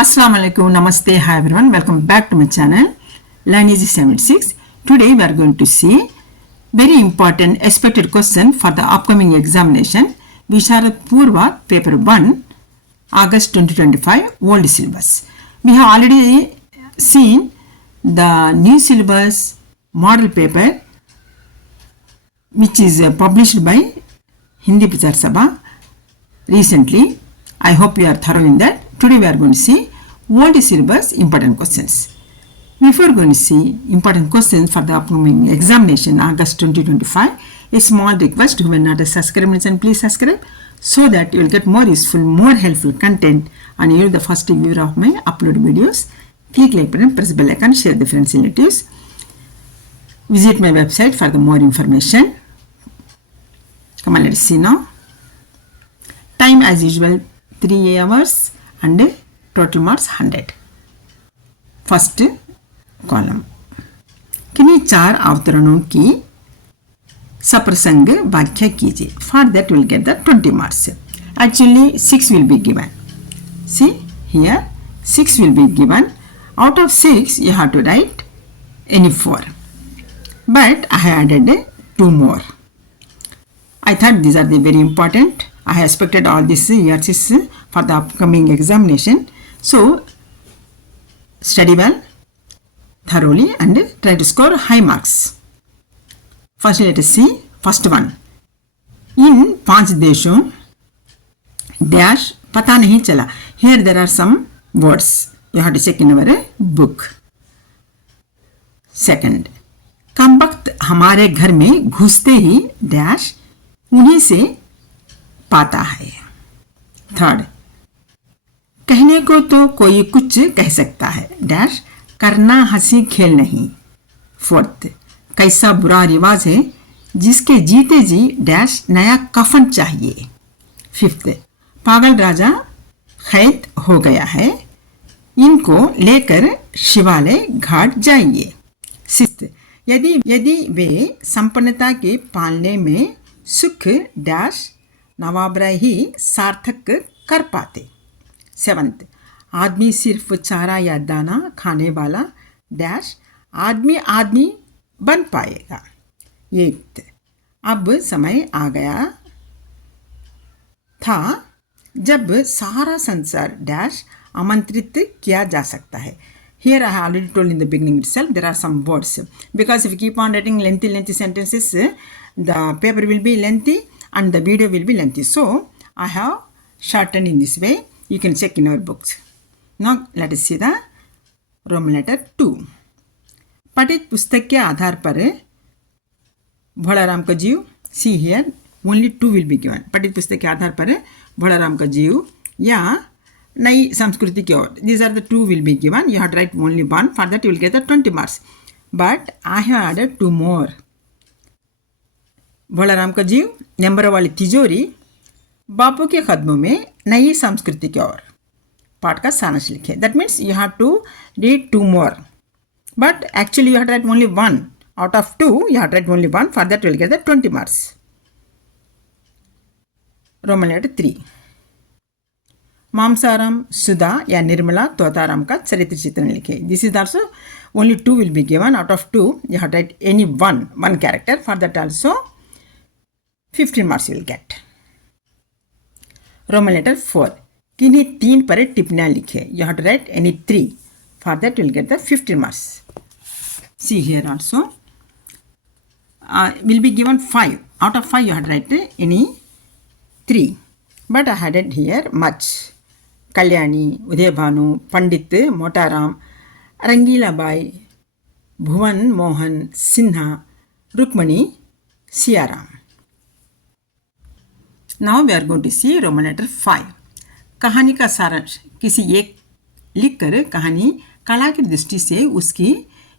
Assalamu alaikum, namaste, hi everyone, welcome back to my channel Learn Easy 76. Today we are going to see very important expected question for the upcoming examination Visharad Purva paper 1 August 2025 old syllabus. We have already seen the new syllabus model paper which is published by Hindi Prachar Sabha recently. I hope you are thorough in that. Today we are going to see old syllabus important questions. Before going to see important questions for the upcoming examination August 2025, a small request: who are not a subscriber, and please subscribe so that you will get more useful, more helpful content and you are the first viewer of my upload videos. Click like button, press bell icon, share the friends and relatives. Visit my website for the more information. Come on, let's see now. Time as usual 3 hours and total marks 100. First column. किन्हीं चार अवतरणों की सप्रसंग व्याख्या कीजिए. For that we will get the 20 marks. Actually 6 will be given. See here 6 will be given. Out of 6 you have to write any 4. But I have added 2 more. I thought these are the very important. I have expected all this years for the upcoming examination. So study well, thoroughly, and try to score high marks. First let us see first one. In 5 देशों dash पता नहीं चला. Here there are some words you have to check in our book. Second, कम वक्त हमारे घर में घुसते ही dash उन्हीं से पाता है. थर्ड, कहने को तो कोई कुछ कह सकता है डैश करना हंसी खेल नहीं. फोर्थ, कैसा बुरा रिवाज है जिसके जीते जी डैश नया कफन चाहिए. फिफ्थ, पागल राजा कैद हो गया है, इनको लेकर शिवालय घाट जाइए. सिक्स्थ, यदि वे संपन्नता के पालने में सुख डैश नवाबरा ही सार्थक कर पाते. सेवंथ, आदमी सिर्फ चारा या दाना खाने वाला डैश आदमी बन पाएगा. एट्थ, अब समय आ गया था जब सारा संसार डैश आमंत्रित किया जा सकता है. Here I have already told in the beginning itself there are some words, because if you keep on writing lengthy sentences the paper will be lengthy and the video will be lengthy. So I have shortened in this way. You can check in our books. Now let us see the Roman letter 2. पठित पुस्तक के आधार पर भोलाराम का जीव. See here only 2 will be given. पठित पुस्तक के आधार पर भोलाराम का जीव या नई संस्कृति की ओर. These are the 2 will be given. You have to write only 1. For that you will get the 20 marks. But I have added 2 more. Bholaram का जीव, नंबरों वाली तिजोरी, बापू के कदमों में नई संस्कृति की ओर. पाठ का सारांश लिखे. That means you have to read 2 more. But actually you have to write only 1. Out of 2 you have to write only 1. For that you will get the 20 marks. Roman letter 3. मामसाराम, सुधा या निर्मला तोताराम का चरित्र चित्रण लिखे. This is also only 2 will be given. Out of 2 you have to write any one character. For that also 15 marks you will get. Roman letter 4. किन्हीं 3 पर टिप्पणियां लिखे. You have to write any 3. For that you will get the 15 marks. See here also will be given 5. Out of 5 you have to write any 3. But I had it here much. Kalyani, Udaybhanu, Pandit, Motaram, रंगीलाबाई, Bhuvan Mohan Sinha, Rukmini, Siyaram. Now we are going to see Roman letter 5. कहानी का सारांश. किसी एक लिखकर कहानी कला की दृष्टि से उसकी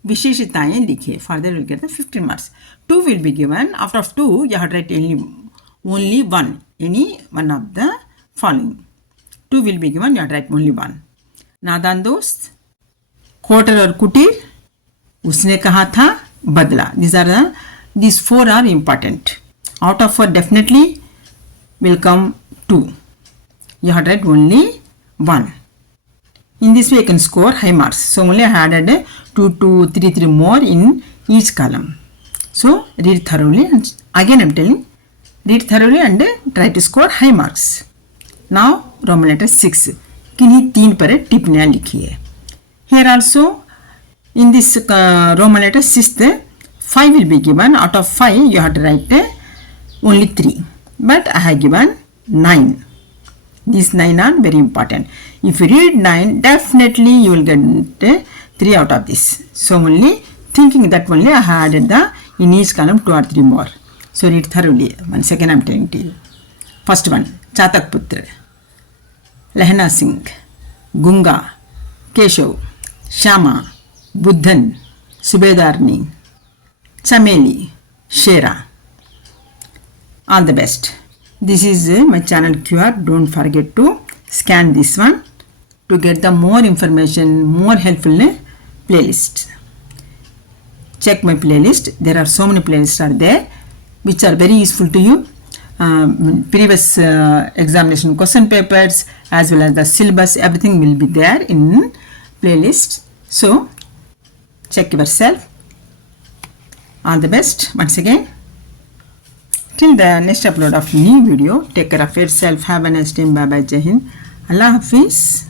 विशेषताएं लिखिए. Further will get the 15 marks. 2 will be given. Out of 2 you have to write only one. Any one of the following. 2 will be given. You have to write only 1. नादान दोस्त, कोटर और कुटीर, उसने कहा था बदला. These 4 are important. Out of 4 definitely will come 2. You have to write only 1. In this way you can score high marks. So only I added 2, 2, 3, 3 more in each column. So read thoroughly, and again I am telling, read thoroughly and try to score high marks. Now Roman letter 6. किन्हीं 3 पर टिप्पणियाँ लिखी है. Here also in this Roman letter 6th 5 will be given. Out of 5 you have to write only 3, but I have given 9. These 9 are very important. If you read 9, definitely you will get 3 out of this. So only thinking that only I have added the in each column 2 or 3 more. So read thoroughly. One second I am telling to you. First one, Chatak Putra, Lehna Singh, Gunga, Keshav, Shama, Buddhan, Subedarni, Chameli, Shera. All the best. This is my channel QR. Don't forget to scan this one to get the more information, more helpful playlist. Check my playlist. There are so many playlists are there which are very useful to you. Previous examination question papers as well as the syllabus, everything will be there in playlist. So check yourself. All the best once again. Till the next upload of new video, take care of yourself. Have a nice day. Bye bye. Jai Hind. Allah Hafiz.